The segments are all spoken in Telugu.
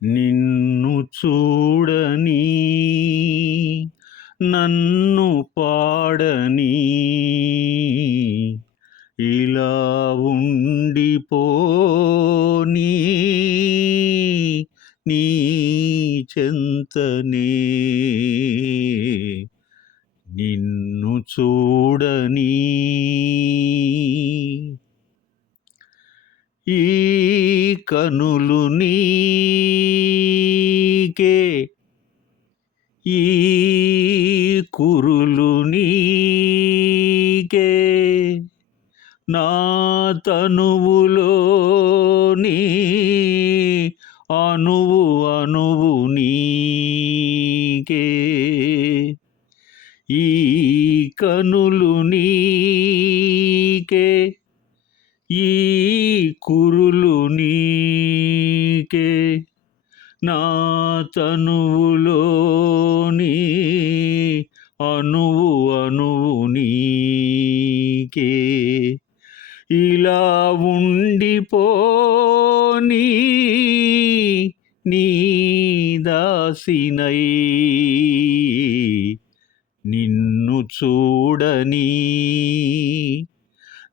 నిన్ను చూడని నన్ను చెంతనే నిన్ను చూడని. ఈ కనులు నీకే. ఈ కురులు నీకే. నా తనువులోని అనువు అనువు నీకే. ఈ కనులు నీకే. ఈ కురులు నీకే. నా తనువులోని అనువు అనువు నీకే. ఇలా ఉండిపోని నీ దాసినై. నిన్ను చూడని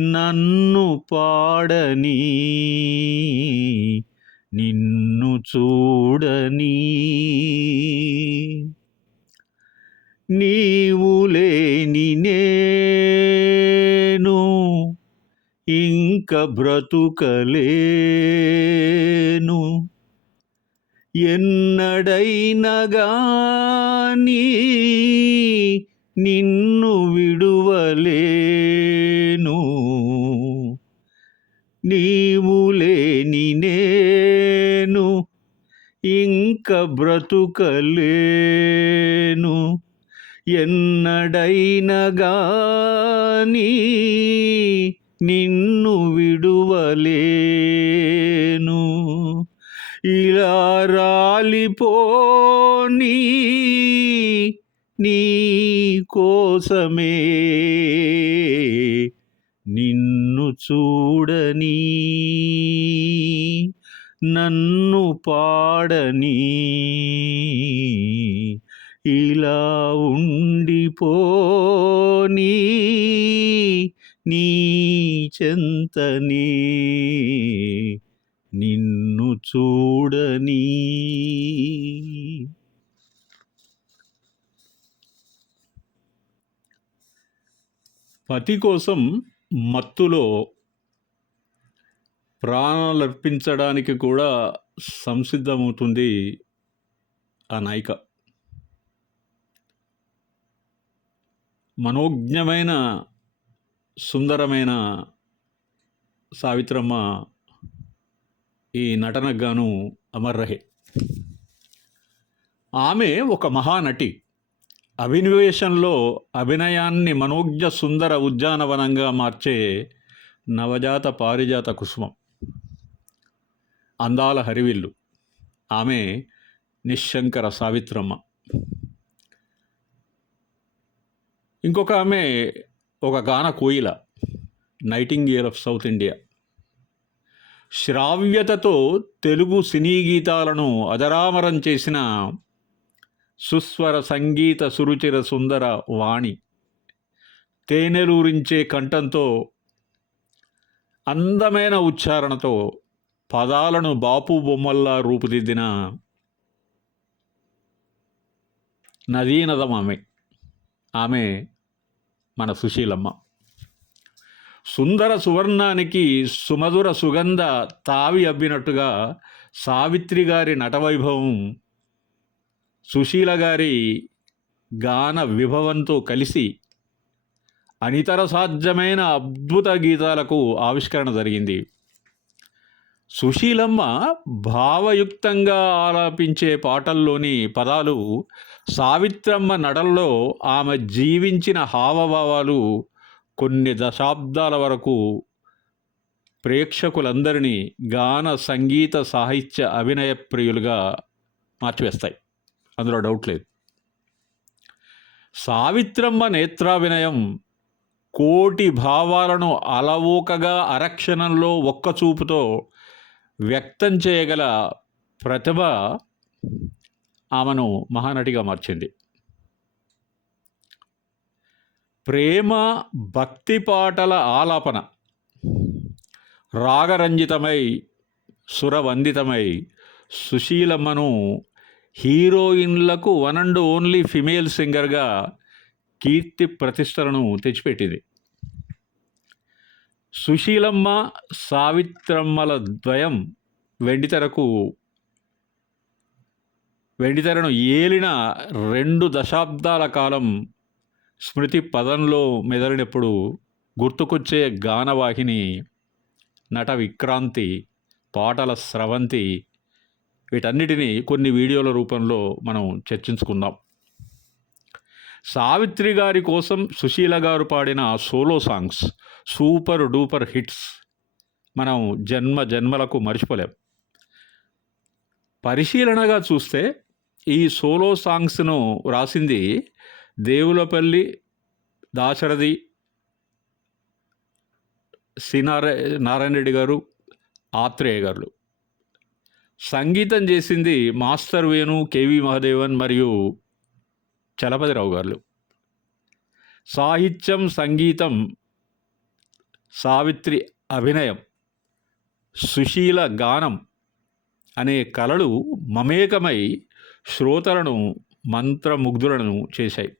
నన్ను పాడని నిన్ను చూడని. నీవు లేని నే ఇంక బ్రతుకలేను. ఎన్నడైనగాని నిన్ను విడువలేను. నీవు లేని నేను ఇంక బ్రతుకలేను. ఎన్నడైనగాని నిన్ను విడువలేను. ఇలా రాలిపోని నీ కోసమే. నిన్ను చూడని నన్ను పాడని. ఇలా ఉండిపోనీ నీ చెంతని నిన్ను చూడని. పతి కోసం మత్తులో ప్రాణాలర్పించడానికి కూడా సంసిద్ధమవుతుంది ఆ నాయిక. మనోజ్ఞమైన సుందరమైన సావిత్రమ్మ ఈ నటనకు గాను అమర్రహే. ఆమె ఒక మహానటి. అభినివేశంలో అభినయాన్ని మనోజ్ఞ సుందర ఉద్యానవనంగా మార్చే నవజాత పారిజాత కుసుమం. అందాల హరివిల్లు. ఆమె నిశ్శంకర సావిత్రమ్మ. ఇంకొక ఆమె ఒక గాన కోయిల నైటింగేల్ ఆఫ్ సౌత్ ఇండియా శ్రావ్యతతో తెలుగు సినీ గీతాలను అదరామరం చేసిన సుస్వర సంగీత సురుచిర సుందర వాణి తేనెలూరించే కంఠంతో అందమైన ఉచ్చారణతో పదాలను బాపు బొమ్మల్లా రూపుదిద్దిన నదీనదం ఆమె. ఆమె మన సుశీలమ్మ. సుందర సువర్ణానికి సుమధుర సుగంధ తావి అబ్బినట్టుగా సావిత్రి గారి నటవైభవం సుశీల గారి గాన విభవంతో కలిసి అనితర సాధ్యమైన అద్భుత గీతాలకు ఆవిష్కరణ జరిగింది. సుశీలమ్మ భావయుక్తంగా ఆలాపించే పాటల్లోని పదాలు సావిత్రమ్మ నడల్లో ఆమె జీవించిన హావభావాలు కొన్ని దశాబ్దాల వరకు ప్రేక్షకులందరినీ గాన సంగీత సాహిత్య అభినయ ప్రియులుగా మార్చివేస్తాయి. అందులో డౌట్ లేదు. సావిత్రమ్మ నేత్రాభినయం కోటి భావాలను అలవోకగా అరక్షణంలో ఒక్క చూపుతో వ్యక్తం చేయగల ప్రతిభ ఆమెను మహానటిగా మార్చింది. ప్రేమ భక్తి పాటల ఆలాపన రాగరంజితమై సురవందితమై సుశీలమ్మను హీరోయిన్లకు వన్ అండ్ ఓన్లీ ఫిమేల్ సింగర్గా కీర్తి ప్రతిష్టలను తెచ్చిపెట్టింది. సుశీలమ్మ సావిత్రమ్మల ద్వయం వెండితెరకు వెండితెరను ఏలిన రెండు దశాబ్దాల కాలం స్మృతి పదంలో మెదలినప్పుడు గుర్తుకొచ్చే గానవాహిని నట విక్రాంతి పాటల స్రవంతి వీటన్నిటినీ కొన్ని వీడియోల రూపంలో మనం చర్చించుకుందాం. సావిత్రి గారి కోసం సుశీల గారు పాడిన solo songs super duper hits మనం జన్మ జన్మలకు మర్చిపోలేం. పరిశీలనగా చూస్తే ఈ సోలో సాంగ్స్ను వ్రాసింది దేవులపల్లి దాశరథి సి నారాయణ నారాయణ రెడ్డి గారు ఆత్రేయ గారు. సంగీతం చేసింది మాస్టర్ వేణు కేవి మహాదేవన్ మరియు చలపతిరావు గారు. సాహిత్యం సంగీతం సావిత్రి అభినయం సుశీల గానం అనే కళలు మమేకమై శ్రోతలను మంత్రముగ్ధులను చేశాయి.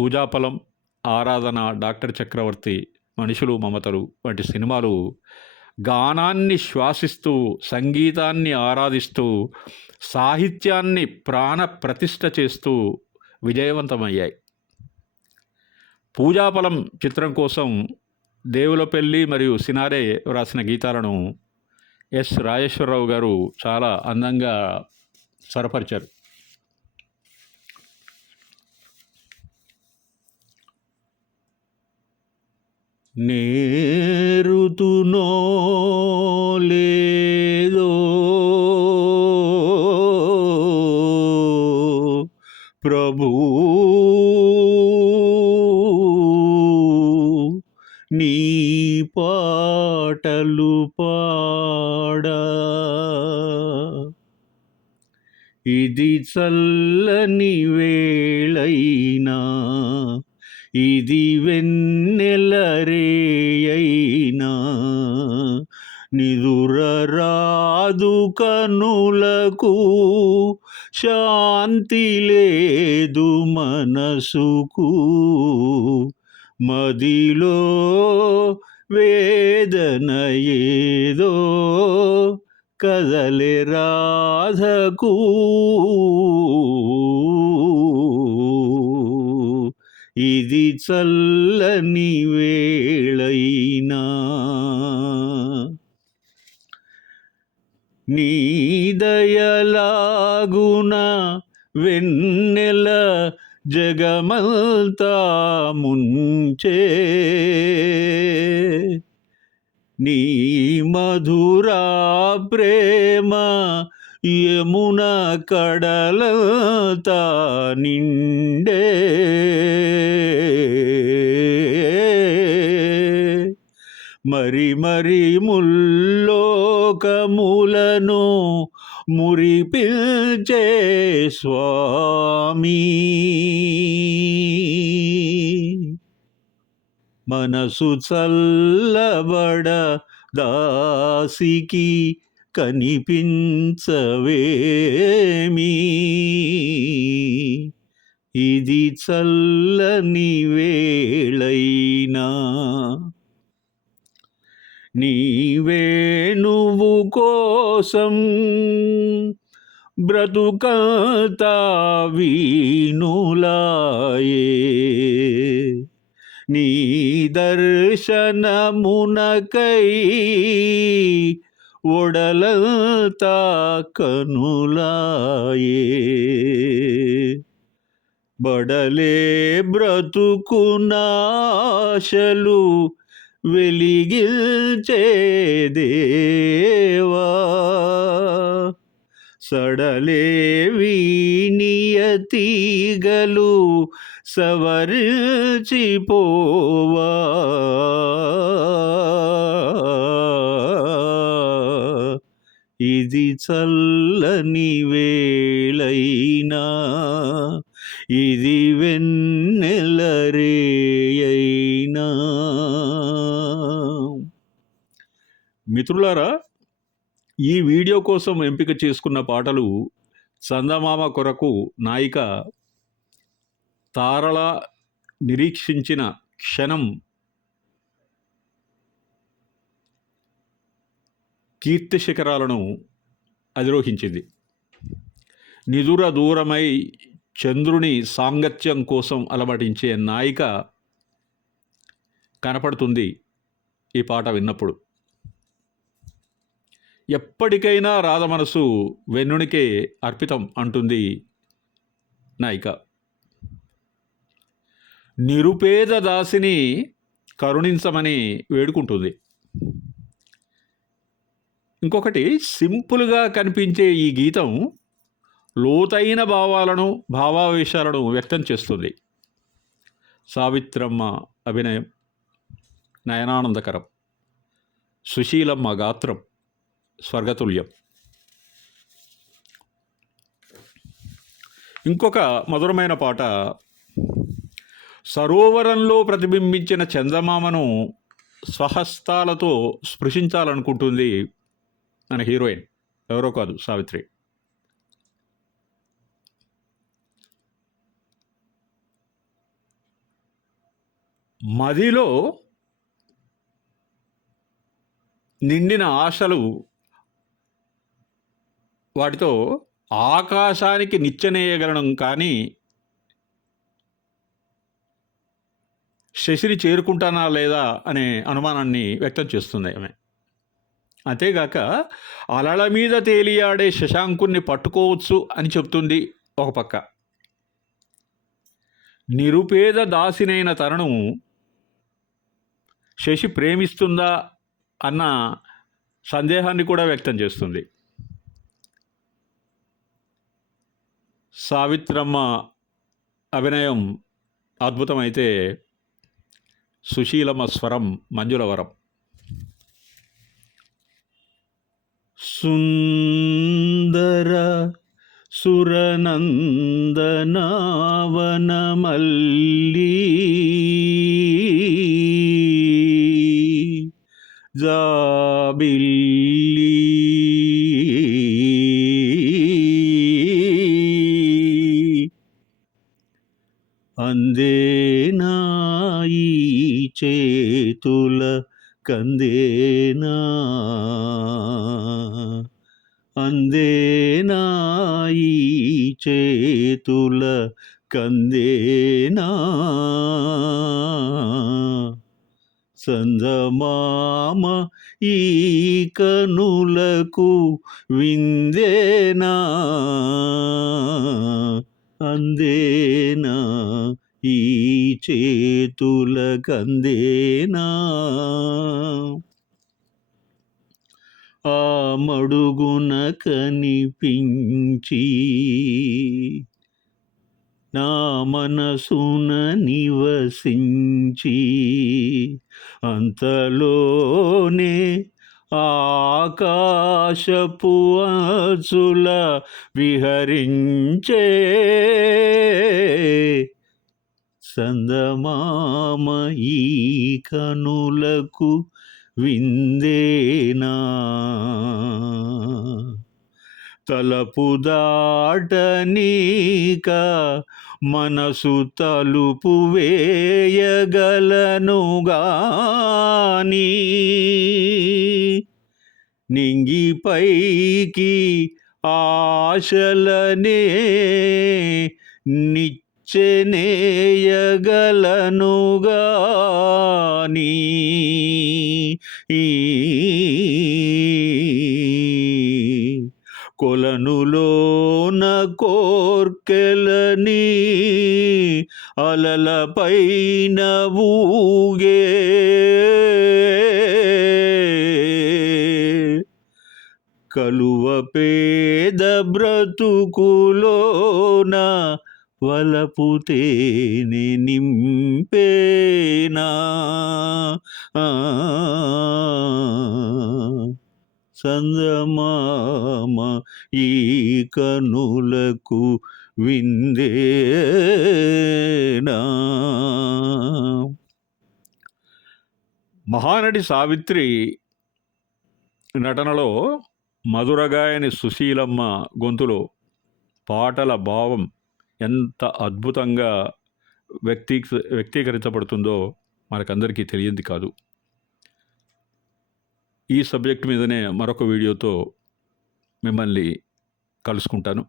పూజాఫలం ఆరాధన డాక్టర్ చక్రవర్తి మనుషులు మమతలు వంటి సినిమాలు గానాన్ని శ్వాసిస్తూ సంగీతాన్ని ఆరాధిస్తూ సాహిత్యాన్ని ప్రాణ ప్రతిష్ట చేస్తూ విజయవంతమయ్యాయి. పూజాఫలం చిత్రం కోసం దేవులపల్లి మరియు సినారే వ్రాసిన గీతాలను ఎస్ రాజేశ్వరరావు గారు చాలా అందంగా స్వరపరిచారు నేరుతునో లేదో ప్రభు నీ పాటలు పా ఇది చల్లని వేళైనా ఇది వెన్నెలరేయైనా నిదుర రాదు కనులకు శాంతి లేదు మనసుకు. మదిలో వేదన ఏదో కదలే రాధకు. ఇది చల్లని వేళైనా నీదయలాగున వెన్నెల జగమంతా ముంచే. నీ మధురా ప్రేమ యమున కడలతా నిండే. మరి మరి ముల్లోకములను మురిపిల్చే స్వామి. మనసు చల్లబడ దాసికి కనిపించవేమి? ఇది చల్లని వేళైనా. నీవేణువు కోసం బ్రతుకంతా వీణులాయే. నీ దర్శనమునకై ఒడలంతా కనులాయే. బడలే బ్రతుకునాశలు వెలిగిల్చే దేవా సడలే వీణియతీగలు తీగలు సవరిచిపోవా? ఇది చల్లని వేళైనా ఇది వెన్నెలరేయైనా మిత్రులారా ఈ వీడియో కోసం ఎంపిక చేసుకున్న పాటలు చందమామ కొరకు నాయిక తారళ నిరీక్షించిన క్షణం కీర్తి శిఖరాలను అధిరోహించింది. నిదుర దూరమై చంద్రుని సాంగత్యం కోసం అలమటించే నాయిక కనపడుతుంది ఈ పాట విన్నప్పుడు. ఎప్పటికైనా రాధమనసు వెన్నునికే అర్పితం అంటుంది నాయిక. నిరుపేద దాసిని కరుణించమని వేడుకుంటుంది. ఇంకొకటి సింపుల్గా కనిపించే ఈ గీతం లోతైన భావాలను భావావేశాలను వ్యక్తం చేస్తుంది. సావిత్రమ్మ అభినయం నయనానందకరం. సుశీలమ్మ గాత్రం స్వర్గతుల్యం. ఇంకొక మధురమైన పాట సరోవరంలో ప్రతిబింబించిన చందమామను స్వహస్తాలతో స్పృశించాలనుకుంటుంది మన హీరోయిన్. ఎవరో కాదు సావిత్రి. మదిలో నిండిన ఆశలు వాటితో ఆకాశానికి నిచ్చెనేయగలడం కానీ శశిని చేరుకుంటానా లేదా అనే అనుమానాన్ని వ్యక్తం చేస్తుంది ఆమె. అంతేగాక అలల మీద తేలియాడే శశాంకుణ్ణి పట్టుకోవచ్చు అని చెప్తుంది ఒక పక్క. నిరుపేద దాసినైన తరుణం శశి ప్రేమిస్తుందా అన్న సందేహాన్ని కూడా వ్యక్తం చేస్తుంది. సావిత్రమ్మ అభినయం అద్భుతమైతే సుశీలమ్మ స్వరం మంజులవరం సుందర సురనందనావనమల్లి కందేనా సందమామ ఈ కనులకు విందేనా అందేనా ఈ చేతుల కందేనా ఆ మడుగున కనిపించి నా మనసున నివసించి అంతలోనే ఆకాశపు అచుల విహరించే సందమామ ఈ కనులకు విందేనా? తలపు దాటనీక మనసు తలుపు వేయగలనుగాని నింగిపైకి ఆశలనే నిచ్చనేయగలనుగాని. గాని కొలనులోన కోర్కెలని అలల పైన ఊగే. కలువ పేద బ్రతుకులోన వలపు తేనె నింపేనా? ఆ, చందమామ ఈ కనులకు విందేనా? మహానటి సావిత్రి నటనలో మధురగాయని సుశీలమ్మ గొంతులో పాటల భావం ఎంత అద్భుతంగా వ్యక్తీ వ్యక్తీకరించబడుతుందో మనకందరికీ తెలియంది కాదు. ఈ సబ్జెక్ట్ మీదనే మరొక వీడియోతో మిమ్మల్ని కలుసుకుంటాను.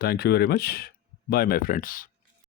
Thank you very much bye my friends